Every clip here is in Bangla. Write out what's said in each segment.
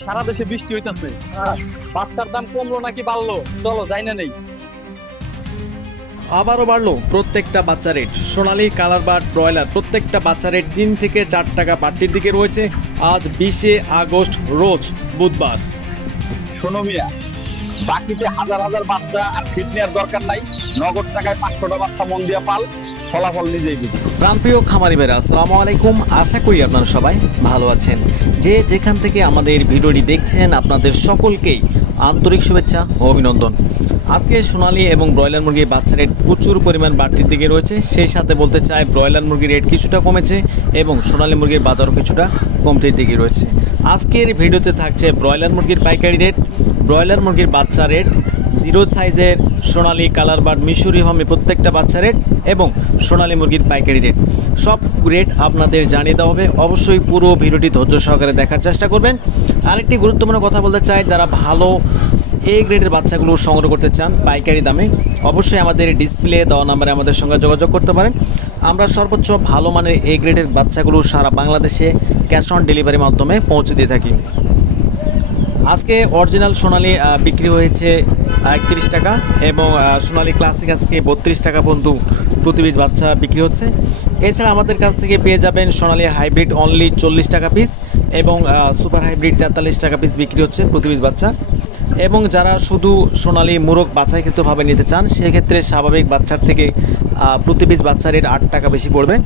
সারা দেশে বৃষ্টি হইতাছে, বাচ্চার দাম কমলো নাকি বাড়লো? চলো যাই না নেই। আবারও বাড়লো প্রত্যেকটা বাচ্চা রেট। সোনালী কালার বার্ড ব্রয়লার প্রত্যেকটা বাচ্চা রেট 3 থেকে 4 টাকা বাড়তির দিকে রয়েছে। আজ 20 আগস্ট রোজ বুধবার। শোনো মিয়া, বাকিতে হাজার হাজার বাচ্চা আর ফিট নেওয়ার দরকার নাই। নগদ টাকায় 500টা বাচ্চা মন দিয়া পাল, ফলাফল নিজেই বুঝি। প্রাণপ্রিয় খামারি ভাইরা, আসসালামু আলাইকুম। আশা করি আপনারা সবাই ভালো আছেন। যে যেখান থেকে আমাদের ভিডিওটি দেখছেন আপনাদের সকলকেই আন্তরিক শুভেচ্ছা ও অভিনন্দন। আজকে সোনালী এবং ব্রয়লার মুরগির বাচ্চা রেট প্রচুর পরিমাণ বাড়তির দিকে রয়েছে। সেই সাথে বলতে চাই ব্রয়লার মুরগির রেট কিছুটা কমেছে এবং সোনালী মুরগির বাজারও কিছুটা কমতির দিকে রয়েছে। আজকের ভিডিওতে থাকছে ব্রয়লার মুরগির পাইকারি রেট, ব্রয়লার মুরগির বাচ্চা রেট, জিরো সাইজের সোনালী কালার বার্ড মিশরি হোমে প্রত্যেকটা বাচ্চা রেট এবং সোনালী মুরগির পাইকারি রেট, সব রেট আপনাদের জানিয়ে দেওয়া হবে। অবশ্যই পুরো ভিডিওটি ধৈর্য সহকারে দেখার চেষ্টা করবেন। আরেকটি গুরুত্বপূর্ণ কথা বলতে চাই, যারা ভালো এ গ্রেডের বাচ্চাগুলো সংগ্রহ করতে চান পাইকারি দামে, অবশ্যই আমাদের ডিসপ্লে দেওয়া নাম্বারে আমাদের সঙ্গে যোগাযোগ করতে পারেন। আমরা সর্বোচ্চ ভালো মানের এ গ্রেডের বাচ্চাগুলো সারা বাংলাদেশে ক্যাশ অন ডেলিভারির মাধ্যমে পৌঁছে দিয়ে থাকি। আজকে অরিজিনাল সোনালী বিক্রি হয়েছে 31 টাকা এবং সোনালী ক্লাসিক আজকে 32 টাকা পর্যন্ত প্রতি পিস বাচ্চা বিক্রি হচ্ছে। এছাড়া আমাদের কাছ থেকে পেয়ে যাবেন সোনালী হাইব্রিড অনলি 40 টাকা পিস এবং সুপার হাইব্রিড 43 টাকা পিস বিক্রি হচ্ছে প্রতি পিস বাচ্চা। এবং যারা শুধু সোনালী মুরগ বাছাইকৃতভাবে নিতে চান সেক্ষেত্রে স্বাভাবিক বাচ্চার থেকে প্রতি পিস বাচ্চা রেট 8 টাকা বেশি পড়বে।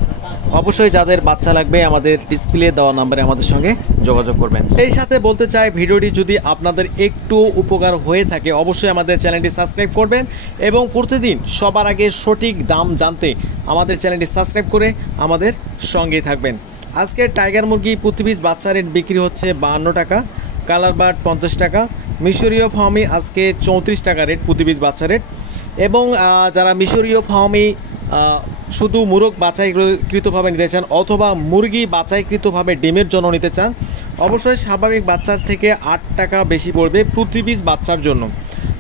অবশ্যই যাদের বাচ্চা লাগবে আমাদের ডিসপ্লে দেওয়া নাম্বারে আমাদের সঙ্গে যোগাযোগ করবেন। এই সাথে বলতে চাই, ভিডিওটি যদি আপনাদের একটু উপকার হয়ে থাকে অবশ্যই আমাদের চ্যানেলটি সাবস্ক্রাইব করবেন এবং প্রতিদিন সবার আগে সঠিক দাম জানতে আমাদের চ্যানেলটি সাবস্ক্রাইব করে আমাদের সঙ্গেই থাকবেন। আজকে টাইগার মুরগি প্রতি পিস বাচ্চা রেট বিক্রি হচ্ছে 52 টাকা, কালার বার্ড 50 টাকা, মিশরীয় ফার্মি আজকে 34 টাকা রেট প্রতি পিস বাচ্চা রেট। এবং যারা মিশরীয় ফার্মি শুধু মুরগ বাছাইকৃতভাবে নিতে চান অথবা মুরগি বাছাইকৃতভাবে ডিমের জন্য নিতে চান, অবশ্যই স্বাভাবিক বাচ্চার থেকে 8 টাকা বেশি পড়বে প্রতি পিস বাচ্চার জন্য।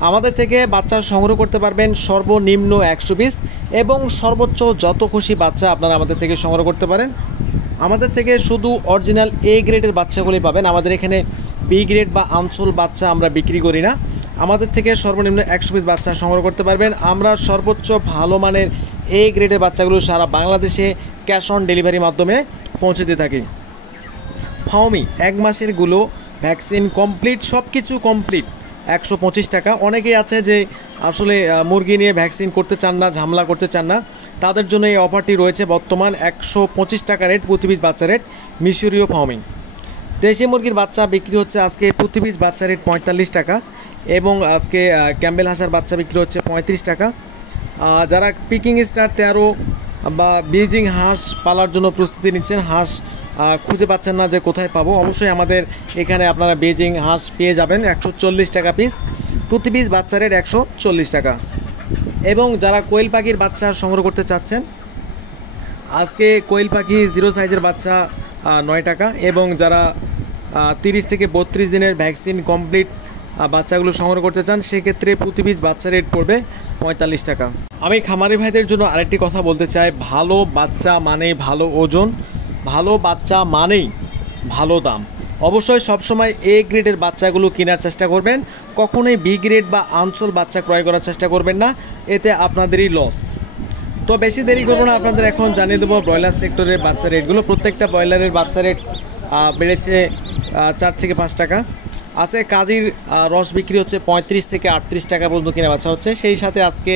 আমাদের থেকে বাচ্চা সংগ্রহ করতে পারবেন সর্বনিম্ন 100 পিস এবং সর্বোচ্চ যত খুশি বাচ্চা আপনারা আমাদের থেকে সংগ্রহ করতে পারেন। আমাদের থেকে শুধু অরিজিনাল এ গ্রেডের বাচ্চাগুলি পাবেন। আমাদের এখানে বি গ্রেড বা আঞ্চল বাচ্চা আমরা বিক্রি করি না। আমাদের থেকে সর্বনিম্ন 100 পিস বাচ্চা সংগ্রহ করতে পারবেন। আমরা সর্বোচ্চ ভালো মানের এ গ্রেডের বাচ্চাগুলো সারা বাংলাদেশে ক্যাশ অন ডেলিভারির মাধ্যমে পৌঁছে দিয়ে থাকি। ফার্মি 1 মাসেরগুলো ভ্যাকসিন কমপ্লিট, সব কিছু কমপ্লিট 125 টাকা। অনেকেই আছে যে আসলে মুরগি নিয়ে ভ্যাকসিন করতে চান না, ঝামেলা করতে চান না, তাদের জন্য এই অফারটি রয়েছে। বর্তমান 125 টাকা রেট প্রতি পিস বাচ্চা রেট মিশরীয় ফার্মি। দেশি মুরগির বাচ্চা বিক্রি হচ্ছে আজকে প্রতি পিস বাচ্চা রেট 45 টাকা এবং আজকে ক্যাম্বেল হাঁসের বাচ্চা বিক্রি হচ্ছে 35 টাকা। যারা পিকিং স্টার 13 বা বেজিং হাঁস পালার জন্য প্রস্তুতি নিচ্ছেন, হাঁস খুঁজে পাচ্ছেন না যে কোথায় পাবো, অবশ্যই আমাদের এখানে আপনারা বেজিং হাঁস পেয়ে যাবেন 140 টাকা পিস, প্রতি পিস বাচ্চা রেট 140 টাকা। এবং যারা কোয়েল পাখির বাচ্চা সংগ্রহ করতে চাচ্ছেন, আজকে কোয়েল পাখি জিরো সাইজের বাচ্চা 9 টাকা এবং যারা 30 থেকে 32 দিনের ভ্যাকসিন কমপ্লিট বাচ্চাগুলো সংগ্রহ করতে চান সেক্ষেত্রে প্রতি পিস বাচ্চা রেট পড়বে 45 টাকা। আমি খামারি ভাইদের জন্য আরেকটি কথা বলতে চাই, ভালো বাচ্চা মানেই ভালো ওজন, ভালো বাচ্চা মানেই ভালো দাম। অবশ্যই সবসময় এ গ্রেডের বাচ্চাগুলো কেনার চেষ্টা করবেন, কখনোই বি গ্রেড বা আঞ্চল বাচ্চা ক্রয় করার চেষ্টা করবেন না, এতে আপনাদেরই লস। তো বেশি দেরি করবো না, আপনাদের এখন জানিয়ে দেবো ব্রয়লার সেক্টরের বাচ্চা রেটগুলো। প্রত্যেকটা ব্রয়লারের বাচ্চা রেট বেড়েছে 4 থেকে 5 টাকা। আজকে কাজির রস বিক্রি হচ্ছে 35 থেকে 38 টাকা পর্যন্ত কিনে বাচ্চা হচ্ছে। সেই সাথে আজকে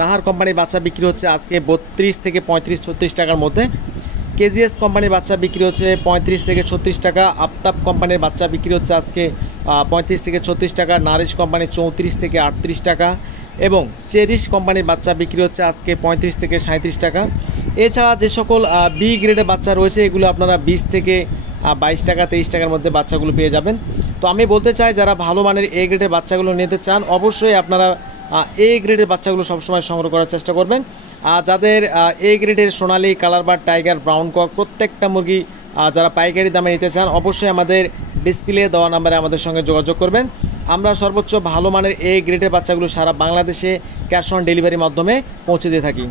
নাহার কোম্পানির বাচ্চা বিক্রি হচ্ছে আজকে 32 থেকে 35-36 টাকার মধ্যে। কেজিএস কোম্পানির বাচ্চা বিক্রি হচ্ছে 35 থেকে 36 টাকা। আফতাব কোম্পানির বাচ্চা বিক্রি হচ্ছে আজকে 35 থেকে 36 টাকা। নারিশ কোম্পানি 34 থেকে 38 টাকা এবং চেরিশ কোম্পানির বাচ্চা বিক্রি হচ্ছে আজকে 35 থেকে 37 টাকা। এছাড়া যে সকল বি গ্রেডের বাচ্চা রয়েছে এগুলো আপনারা 20 থেকে 22 টাকা 23 টাকার মধ্যে বাচ্চাগুলো পেয়ে যাবেন। তো আমি বলতে চাই, যারা ভালো মানের এ গ্রেডের বাচ্চাগুলো নিতে চান অবশ্যই আপনারা এ গ্রেডের বাচ্চাগুলো সবসময় সংগ্রহ করার চেষ্টা করবেন। আর যাদের এ গ্রেডের সোনালী colour bird, tiger, brown cock প্রত্যেকটা মুরগি যারা পাইকারি দামে নিতে চান অবশ্যই আমাদের ডিসপ্লে দেওয়া নাম্বারে আমাদের সঙ্গে যোগাযোগ করবেন। আমরা সর্বোচ্চ ভালো মানের এ গ্রেডের বাচ্চাগুলো সারা বাংলাদেশে ক্যাশ অন ডেলিভারির মাধ্যমে পৌঁছে দিয়ে থাকি।